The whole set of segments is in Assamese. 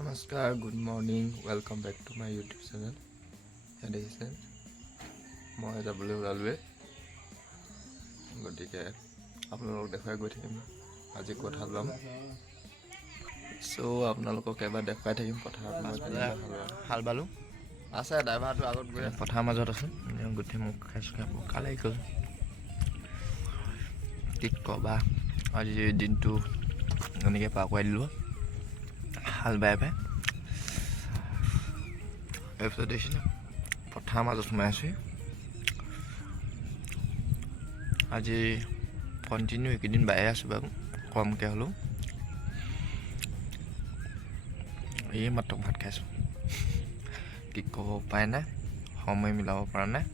নমস্কাৰ, good morning, welcome back to my YouTube channel. ইয়াত দেখিছে মই যাবলৈ ওলালোৱে, গতিকে আপোনালোকক দেখুৱাই গৈ থাকিম। আজি কথা ল'ম, চ' আপোনালোকক এবাৰ দেখুৱাই থাকিম পথাৰত মই হাল বালোঁ। আছে ড্ৰাইভাৰটো আগত গৈ পথাৰৰ মাজত আছে, গোটেই মোক খাইছোঁ কালাই গ'ল। কি ক'বা, আজি দিনটো এনেকৈ পাৰ কৰাই দিলোঁ হাল বাই বাই। তাৰপিছত দেখিছে পথাৰৰ মাজত সোমাই আছোঁ। আজি কণ্টিনিউ এইকেইদিন বায়ে আছোঁ বাৰু, কমকৈ হ'লেও। এই মাত্ৰ ভাত খাইছোঁ, কি ক'ব উপায় নাই, সময় মিলাব পৰা নাই।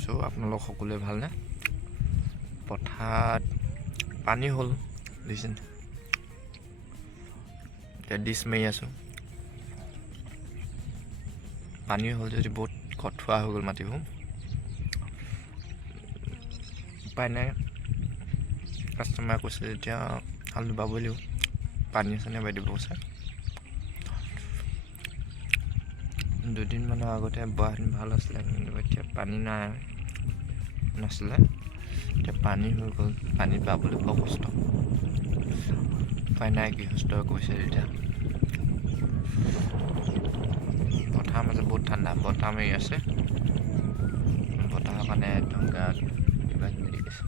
চ' আপোনালোক সকলোৱে ভালনে? পথাৰত পানী হ'ল দেখিছে, এতিয়া ডিছ মাৰি আছোঁ। পানী হ'ল যদি বহুত কঠোৱা হৈ গ'ল মাটিবোৰ, উপায় নাই। কাষ্টমাৰে কৈছে যেতিয়া হাল বাবই লাগিব, পানী চানী বাই দিব কৈছে। দুদিনমানৰ আগতে বোৱাখিনি ভাল আছিলে, কিন্তু এতিয়া পানী নাছিলে, এতিয়া পানী হৈ গ'ল। পানীত বাবলৈ বৰ কষ্ট, উপায় নাই। গৃহস্থ কৈছে যেতিয়া পথাৰৰ মাজত বহুত ঠাণ্ডা, বতাহ মাৰি আছে। বতাহৰ কাৰণে একদম গাত কিবা কিবি দেখিছে,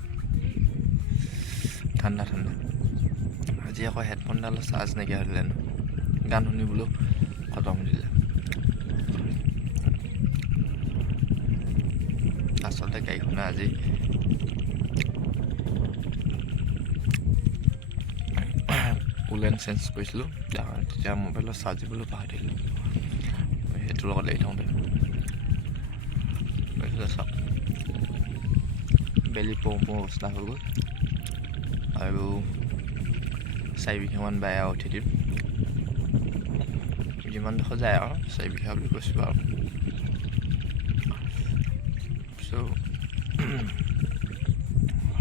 ঠাণ্ডা ঠাণ্ডা। আজি আকৌ হেডফোনডালৰ চাৰ্জ নাইকিয়া হৈ দিলে, গান শুনিবলৈও খতম হৈ দিলে। আচলতে গাড়ীখনে আজি কুলেণ্ট চেঞ্জ কৰিছিলোঁ, তেতিয়া মোবাইলৰ চাৰ্জ দিবলৈ পাহৰি থাকিলোঁ। সেইটোৰ লগত লাগি থাকোঁতে চাওক বেলি পওঁ অৱস্থা হৈ গ'ল। আৰু 4 বিঘামান বাই আৰু উঠি দিম, যিমান ডোখৰ যায় আৰু 4 বিঘা বুলি কৈছোঁ আৰু। চ'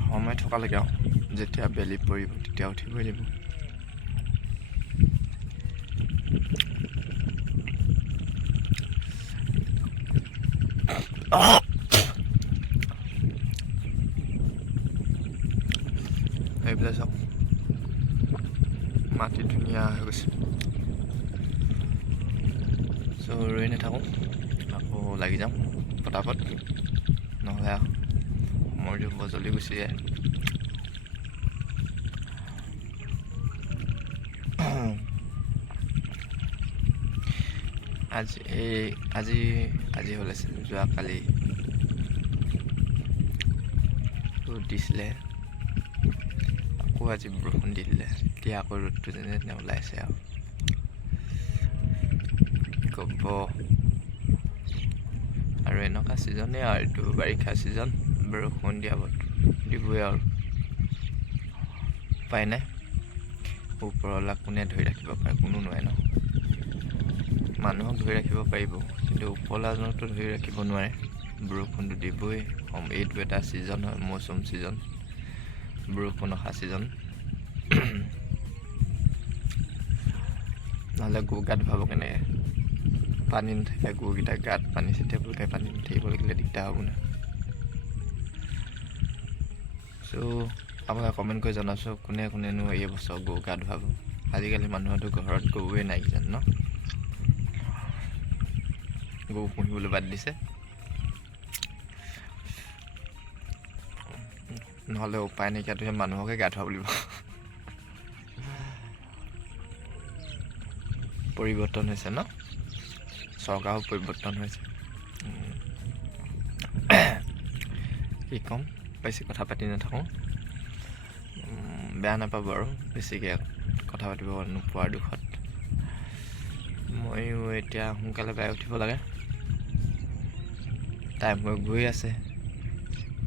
সময় থকালৈকে আৰু যেতিয়া বেলি পৰিব তেতিয়া উঠিবই লাগিব। এইবিলাক চাওক মাটি ধুনীয়া হৈ গৈছে। চ' ৰৈ নাথাকোঁ, আকৌ লাগি যাম পটাপট, নহ'লে আৰু সময়টো বৰ জলদি গুচি যায়। আজি হ'লে যোৱাকালি ৰ'দ দিছিলে, আকৌ আজি বৰষুণ দি দিলে, এতিয়া আকৌ ৰ'দটো যেনে তেনে ওলাইছে আৰু কি ক'ব। আৰু এনেকুৱা ছিজনেই আৰু, এইটো বাৰিষা ছিজন, বৰষুণ দিবই আৰু, উপায় নাই। ওপৰৱালা কোনে ধৰি ৰাখিব পাৰে, কোনো নোৱাৰে ন। মানুহক ধৰি ৰাখিব পাৰিব, কিন্তু ওপৰৱালাজনকতো ধৰি ৰাখিব নোৱাৰে। বৰষুণটো দিবই, এইটো এটা ছিজন হয়, মৌচুম ছিজন, বৰষুণ অহা ছিজন। নহ'লে গৰু গা ধুৱাব কেনেকৈ, পানী নাথাকে, গৰুকেইটা গাত পানী ছটিয়াবলৈকে পানী নাথাকিব লাগিলে দিগদাৰ হ'ব না। চ' আপোনালোকে কমেণ্ট কৰি জনাবচোন, কোনেনো এই বছৰ গৰু গা ধুৱাব। আজিকালি মানুহৰতো ঘৰত গৰুৱে নাই কিজান ন, গৰু পুহিবলৈ বাদ দিছে। নহ'লে উপায় নাইকিয়াটো সেই মানুহকে গা ধুৱাব লাগিব। পৰিৱৰ্তন হৈছে ন, চৰকাৰো পৰিৱৰ্তন হৈছে। কি ক'ম, বেছি কথা পাতি নাথাকোঁ, বেয়া নাপাব আৰু বেছিকৈ কথা পাতিব নোপোৱাৰ দুখত। ময়ো এতিয়া সোনকালে বাই উঠিব লাগে, টাইম হৈ গৈ আছে।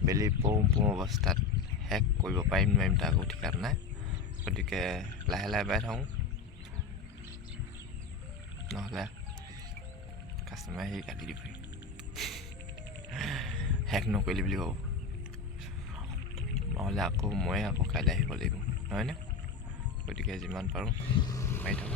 বেলি পওঁ অৱস্থাত শেষ কৰিব পাৰিম নোৱাৰিম তাৰ একো ঠিকনা নাই, গতিকে লাহে লাহে বাই থাকোঁ, নহ'লে কাষ্টমাৰে আহি গালি দিবহি, শেষ নকৰিলি বুলি ক'ব। নহ'লে মই কাইলৈ আহিব লাগিব, নহয়নে? গতিকে যিমান পাৰোঁ মাৰি থাকক।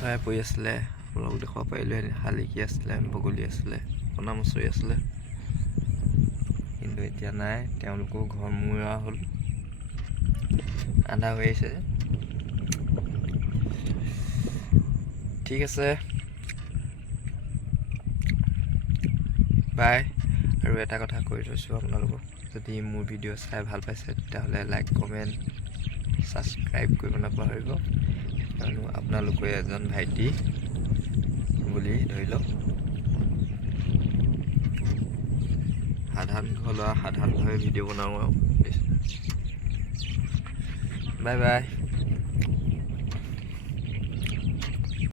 চৰাই পৰি আছিলে, আপোনালোকক দেখুৱাব পাৰিলোঁ। শালিকি আছিলে, বগলী আছিলে, কণামুচৰি আছিলে, কিন্তু এতিয়া নাই। তেওঁলোকো ঘৰ মূৰা হ'ল, আন্ধা হৈ আহিছে। ঠিক আছে, বাই। আৰু এটা কথা কৈ থৈছোঁ আপোনালোকক, যদি মোৰ ভিডিঅ' চাই ভাল পাইছে তেতিয়াহ'লে লাইক, কমেণ্ট, ছাবস্ক্ৰাইব কৰিব নাপাহৰিব। কিয়নো আপোনালোকে এজন ভাইটি বুলি ধৰি লওক। সাধাৰণ ঘৰুৱা সাধাৰণভাৱে ভিডিঅ' বনাওঁ আৰু। Bye bye.